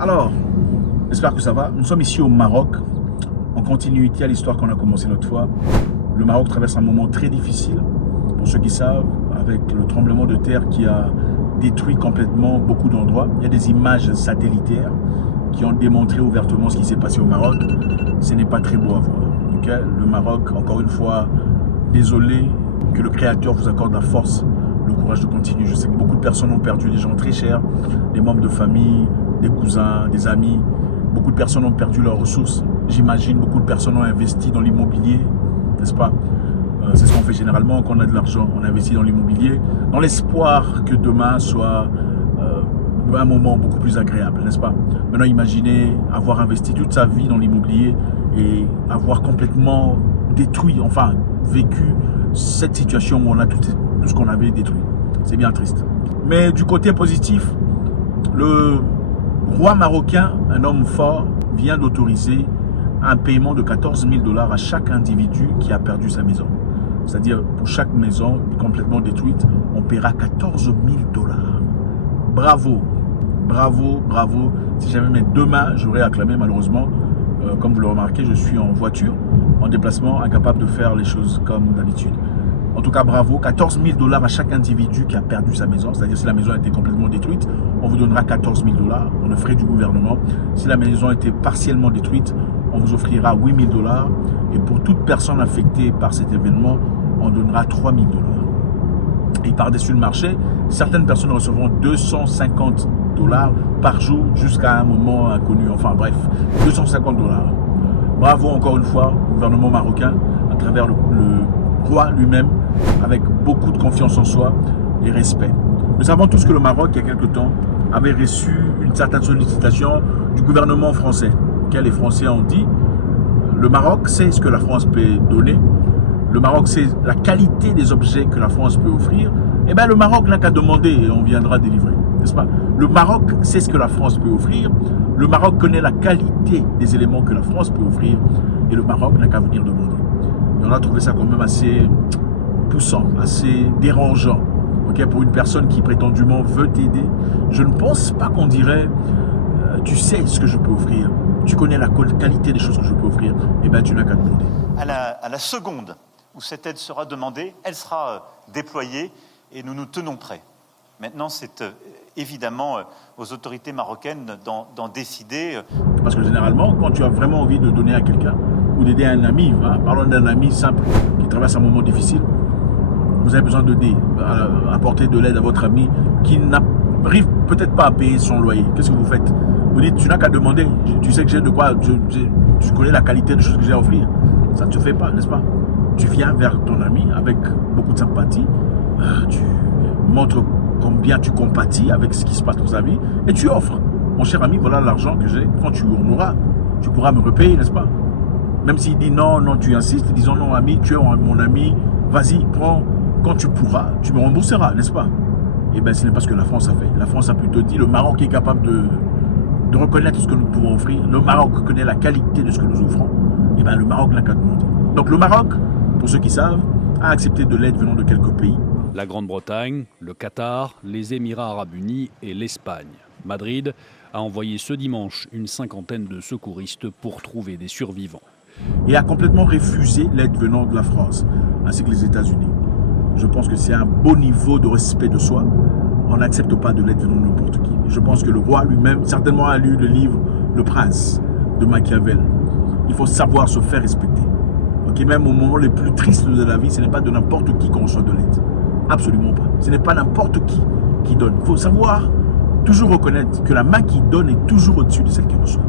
Alors, j'espère que ça va. Nous sommes ici au Maroc, en continuité à l'histoire qu'on a commencé l'autre fois. Le Maroc traverse un moment très difficile, pour ceux qui savent, avec le tremblement de terre qui a détruit complètement beaucoup d'endroits. Il y a des images satellitaires qui ont démontré ouvertement ce qui s'est passé au Maroc. Ce n'est pas très beau à voir. Okay? Le Maroc, encore une fois, désolé que le Créateur vous accorde la force, le courage de continuer. Je sais que beaucoup de personnes ont perdu des gens très chers, des membres de famille, des cousins, des amis. Beaucoup de personnes ont perdu leurs ressources. J'imagine beaucoup de personnes ont investi dans l'immobilier, n'est-ce pas? C'est ce qu'on fait généralement quand on a de l'argent. On investit dans l'immobilier, dans l'espoir que demain soit un moment beaucoup plus agréable, n'est-ce pas? Maintenant, imaginez avoir investi toute sa vie dans l'immobilier et avoir complètement détruit, enfin vécu cette situation où on a tout ce qu'on avait détruit. C'est bien triste. Mais du côté positif, le roi marocain, un homme fort, vient d'autoriser un paiement de 14 000 $ à chaque individu qui a perdu sa maison. C'est-à-dire, pour chaque maison complètement détruite, on paiera 14 000 $. Bravo, bravo, bravo. Si j'avais mes deux mains, j'aurais acclamé. Malheureusement, comme vous le remarquez, je suis en voiture, en déplacement, incapable de faire les choses comme d'habitude. En tout cas, bravo. 14 000 $ à chaque individu qui a perdu sa maison. C'est-à-dire, si la maison a été complètement détruite, on vous donnera 14 000 $. On le ferait du gouvernement. Si la maison a été partiellement détruite, on vous offrira 8 000 $. Et pour toute personne affectée par cet événement, on donnera 3 000 $. Et par-dessus le marché, certaines personnes recevront 250 $ par jour jusqu'à un moment inconnu. Enfin bref, 250 $. Bravo encore une fois au gouvernement marocain, à travers le roi lui-même, avec beaucoup de confiance en soi et respect. Nous savons tous que le Maroc, il y a quelque temps, avait reçu une certaine sollicitation du gouvernement français. Les Français ont dit, le Maroc sait ce que la France peut donner, le Maroc sait la qualité des objets que la France peut offrir, et bien le Maroc n'a qu'à demander et on viendra délivrer, n'est-ce pas? Le Maroc sait ce que la France peut offrir, le Maroc connaît la qualité des éléments que la France peut offrir, et le Maroc n'a qu'à venir demander. Et on a trouvé ça quand même assez poussant, assez dérangeant, okay, pour une personne qui prétendument veut t'aider. Je ne pense pas qu'on dirait, tu sais ce que je peux offrir, tu connais la qualité des choses que je peux offrir, et bien tu n'as qu'à demander. À la seconde où cette aide sera demandée, elle sera déployée et nous nous tenons prêts. Maintenant, c'est évidemment aux autorités marocaines d'en décider. Parce que généralement, quand tu as vraiment envie de donner à quelqu'un ou d'aider un ami, hein, parlons d'un ami simple qui traverse un moment difficile, vous avez besoin d'aider, apporter de l'aide à votre ami qui n'arrive peut-être pas à payer son loyer. Qu'est-ce que vous faites? Vous dites, tu n'as qu'à demander, tu sais que j'ai de quoi, tu connais la qualité des choses que j'ai à offrir. Ça ne se fait pas, n'est-ce pas? Tu viens vers ton ami avec beaucoup de sympathie, tu montres combien tu compatis avec ce qui se passe dans sa vie et tu offres. Mon cher ami, voilà l'argent que j'ai. Quand tu en auras, tu pourras me repayer, n'est-ce pas? Même s'il dit non, non, tu insistes, disons non, ami, tu es mon ami, vas-y, prends. Quand tu pourras, tu me rembourseras, n'est-ce pas? Eh bien, ce n'est pas ce que la France a fait. La France a plutôt dit, le Maroc est capable de reconnaître ce que nous pouvons offrir. Le Maroc connaît la qualité de ce que nous offrons. Eh bien, le Maroc n'a qu'à demander. Donc, le Maroc, pour ceux qui savent, a accepté de l'aide venant de quelques pays. La Grande-Bretagne, le Qatar, les Émirats arabes unis et l'Espagne. Madrid a envoyé ce dimanche une cinquantaine de secouristes pour trouver des survivants. Et a complètement refusé l'aide venant de la France, ainsi que les États-Unis. Je pense que c'est un beau niveau de respect de soi. On n'accepte pas de l'aide venant de n'importe qui. Je pense que le roi lui-même, certainement a lu le livre Le Prince de Machiavel. Il faut savoir se faire respecter. Okay, même au moment les plus tristes de la vie, ce n'est pas de n'importe qui qu'on reçoit de l'aide. Absolument pas. Ce n'est pas n'importe qui donne. Il faut savoir toujours reconnaître que la main qui donne est toujours au-dessus de celle qui reçoit.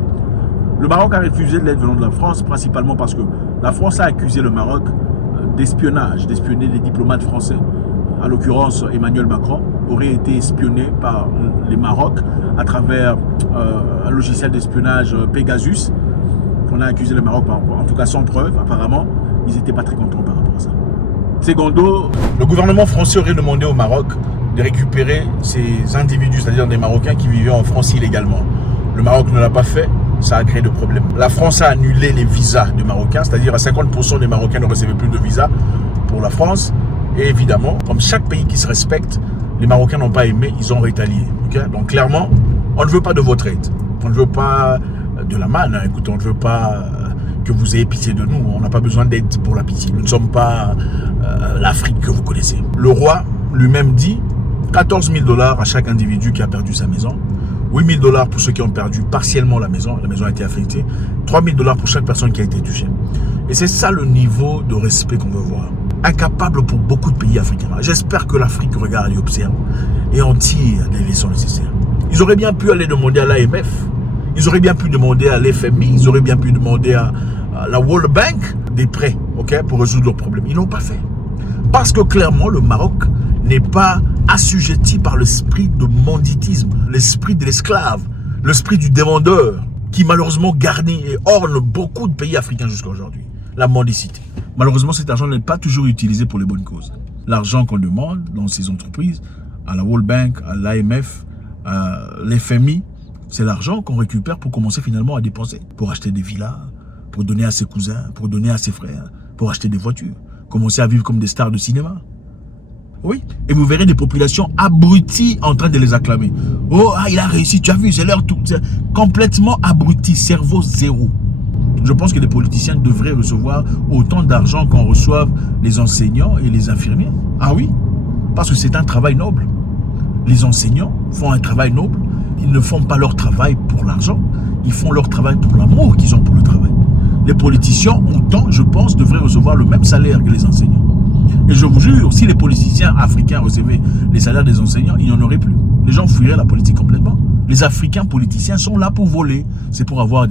Le Maroc a refusé de l'aide venant de la France, principalement parce que la France a accusé le Maroc d'espionnage, d'espionner les diplomates français. À l'occurrence, Emmanuel Macron aurait été espionné par les Maroc à travers un logiciel d'espionnage Pegasus. On a accusé le Maroc, en tout cas sans preuve, apparemment. Ils n'étaient pas très contents par rapport à ça. Secondo, le gouvernement français aurait demandé au Maroc de récupérer ces individus, c'est-à-dire des Marocains qui vivaient en France illégalement. Le Maroc ne l'a pas fait, ça a créé des problèmes. La France a annulé les visas des Marocains, c'est-à-dire à 50% des Marocains ne recevaient plus de visas pour la France. Et évidemment, comme chaque pays qui se respecte, les Marocains n'ont pas aimé, ils ont rétalié. Okay? Donc clairement, on ne veut pas de votre aide. On ne veut pas de la manne. Écoute, on ne veut pas que vous ayez pitié de nous. On n'a pas besoin d'aide pour la pitié. Nous ne sommes pas l'Afrique que vous connaissez. Le roi lui-même dit 14 000 $ à chaque individu qui a perdu sa maison. 8 000 $ pour ceux qui ont perdu partiellement la maison a été affectée. 3 000 $ pour chaque personne qui a été touchée. Et c'est ça le niveau de respect qu'on veut voir. Incapable pour beaucoup de pays africains. J'espère que l'Afrique regarde et observe et en tire les leçons nécessaires. Ils auraient bien pu aller demander à l'AMF, ils auraient bien pu demander à l'FMI, ils auraient bien pu demander à la World Bank des prêts, ok, pour résoudre leurs problèmes. Ils n'ont pas fait. Parce que clairement, le Maroc n'est pas assujetti par l'esprit de banditisme, l'esprit de l'esclave, l'esprit du dévendeur, qui malheureusement garnit et orne beaucoup de pays africains jusqu'à aujourd'hui. La mendicité. Malheureusement, cet argent n'est pas toujours utilisé pour les bonnes causes. L'argent qu'on demande dans ces entreprises, à la World Bank, à l'AMF, à l'FMI, c'est l'argent qu'on récupère pour commencer finalement à dépenser. Pour acheter des villas, pour donner à ses cousins, pour donner à ses frères, pour acheter des voitures. Commencer à vivre comme des stars de cinéma. Oui, et vous verrez des populations abruties en train de les acclamer. Oh, il a réussi, tu as vu, c'est leur tout. Complètement abruti, cerveau zéro. Je pense que les politiciens devraient recevoir autant d'argent qu'en reçoivent les enseignants et les infirmiers. Ah oui, parce que c'est un travail noble. Les enseignants font un travail noble. Ils ne font pas leur travail pour l'argent. Ils font leur travail pour l'amour qu'ils ont pour le travail. Les politiciens, autant, je pense, devraient recevoir le même salaire que les enseignants. Et je vous jure, si les politiciens africains recevaient les salaires des enseignants, il n'y en aurait plus. Les gens fuiraient la politique complètement. Les Africains politiciens sont là pour voler. C'est pour avoir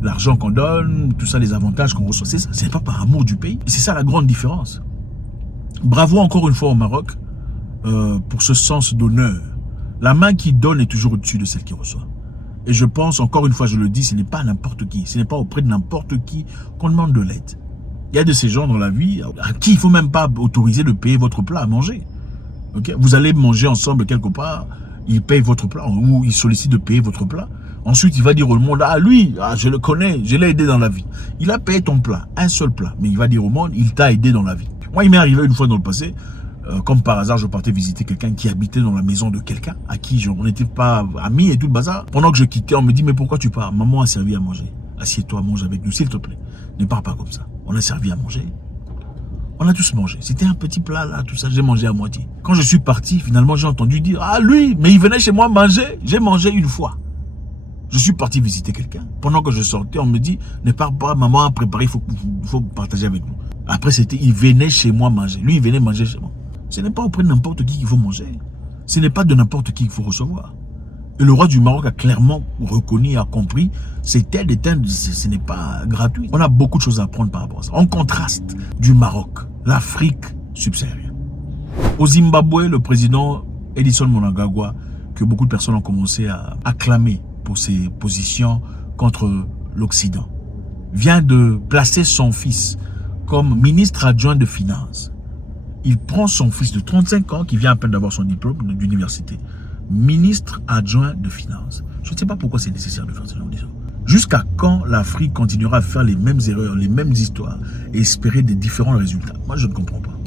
l'argent qu'on donne, tout ça, les avantages qu'on reçoit. C'est ça. C'est pas par amour du pays. C'est ça la grande différence. Bravo encore une fois au Maroc pour ce sens d'honneur. La main qui donne est toujours au-dessus de celle qui reçoit. Et je pense, encore une fois, je le dis, ce n'est pas n'importe qui. Ce n'est pas auprès de n'importe qui qu'on demande de l'aide. Il y a de ces gens dans la vie à qui il ne faut même pas autoriser de payer votre plat à manger. Okay? Vous allez manger ensemble quelque part, il paye votre plat ou il sollicite de payer votre plat. Ensuite, il va dire au monde, ah lui, je le connais, je l'ai aidé dans la vie. Il a payé ton plat, un seul plat, mais il va dire au monde, il t'a aidé dans la vie. Moi, il m'est arrivé une fois dans le passé, comme par hasard, je partais visiter quelqu'un qui habitait dans la maison de quelqu'un, à qui on n'était pas amis et tout le bazar. Pendant que je quittais, on me dit, mais pourquoi tu pars? Maman a servi à manger. Assieds-toi, mange avec nous, s'il te plaît. Ne pars pas comme ça. On a servi à manger. On a tous mangé. C'était un petit plat là, tout ça, j'ai mangé à moitié. Quand je suis parti, finalement, j'ai entendu dire, ah lui, mais il venait chez moi manger. J'ai mangé une fois. Je suis parti visiter quelqu'un. Pendant que je sortais, on me dit, ne pars pas, maman a préparé, il faut partager avec nous. Après, il venait chez moi manger. Lui, il venait manger chez moi. Ce n'est pas auprès de n'importe qui qu'il faut manger. Ce n'est pas de n'importe qui qu'il faut recevoir. Et le roi du Maroc a clairement reconnu et a compris, cette aide, ce n'est pas gratuit. On a beaucoup de choses à apprendre par rapport à ça. En contraste du Maroc, l'Afrique subsaharienne. Au Zimbabwe, le président Edison Mnangagwa, que beaucoup de personnes ont commencé à acclamer pour ses positions contre l'Occident, vient de placer son fils comme ministre adjoint de finances. Il prend son fils de 35 ans, qui vient à peine d'avoir son diplôme d'université, ministre adjoint de finances. Je ne sais pas pourquoi c'est nécessaire de faire ce genre de choses. Jusqu'à quand l'Afrique continuera à faire les mêmes erreurs, les mêmes histoires et espérer des différents résultats? Moi, je ne comprends pas.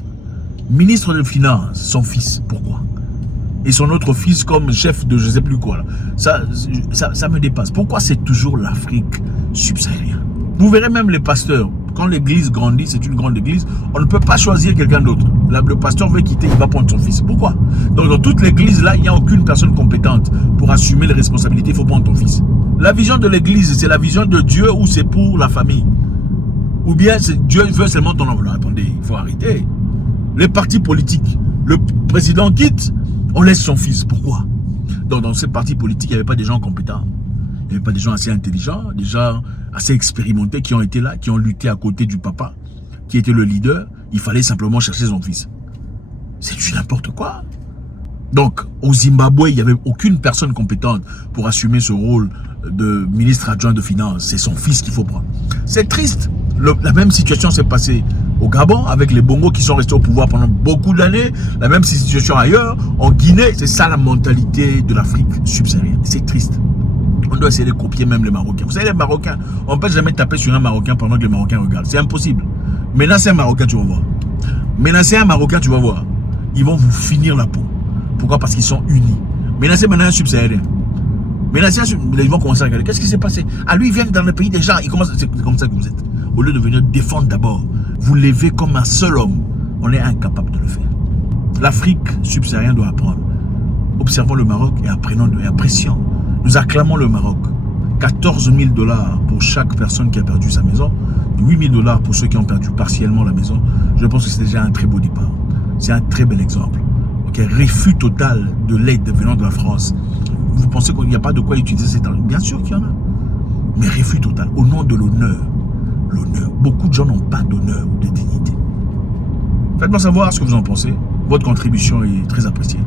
Ministre de finances, son fils, pourquoi? Et son autre fils comme chef de je ne sais plus quoi. Là. Ça me dépasse. Pourquoi c'est toujours l'Afrique subsaharienne? Vous verrez même les pasteurs. Quand l'église grandit, c'est une grande église, on ne peut pas choisir quelqu'un d'autre. Le pasteur veut quitter, il va prendre son fils. Pourquoi? Donc dans toute l'église, là, il n'y a aucune personne compétente pour assumer les responsabilités, il faut prendre ton fils. La vision de l'église, c'est la vision de Dieu ou c'est pour la famille? Ou bien Dieu veut seulement ton enveloppe? Attendez, il faut arrêter. Les partis politiques, le président quitte, on laisse son fils. Pourquoi? Donc dans ces partis politiques, il n'y avait pas des gens compétents. Il n'y avait pas des gens assez intelligents, des gens assez expérimentés qui ont été là, qui ont lutté à côté du papa, qui était le leader. Il fallait simplement chercher son fils. C'est du n'importe quoi. Donc, au Zimbabwe, il n'y avait aucune personne compétente pour assumer ce rôle de ministre adjoint de finances. C'est son fils qu'il faut prendre. C'est triste. La même situation s'est passée au Gabon avec les Bongos qui sont restés au pouvoir pendant beaucoup d'années. La même situation ailleurs, en Guinée. C'est ça la mentalité de l'Afrique subsaharienne. C'est triste. On doit essayer de copier même les Marocains. Vous savez, les Marocains, on ne peut jamais taper sur un Marocain pendant que les Marocains regardent. C'est impossible. Menacer un Marocain, tu vas voir. Menacer un Marocain, tu vas voir. Ils vont vous finir la peau. Pourquoi? Parce qu'ils sont unis. Menacer maintenant un subsaharien. Mais là, les gens vont commencer à regarder. Qu'est-ce qui s'est passé? Ah, lui, il vient dans le pays déjà. C'est comme ça que vous êtes. Au lieu de venir défendre d'abord, vous levez comme un seul homme. On est incapable de le faire. L'Afrique subsaharienne doit apprendre. Observons le Maroc et apprécions. Nous acclamons le Maroc. 14 000 $ pour chaque personne qui a perdu sa maison. 8 000 $ pour ceux qui ont perdu partiellement la maison. Je pense que c'est déjà un très beau départ. C'est un très bel exemple. Okay. Refus total de l'aide venant de la France. Vous pensez qu'il n'y a pas de quoi utiliser cet argent? Bien sûr qu'il y en a. Mais refus total, au nom de l'honneur. L'honneur. Beaucoup de gens n'ont pas d'honneur ou de dignité. Faites-moi savoir ce que vous en pensez. Votre contribution est très appréciée.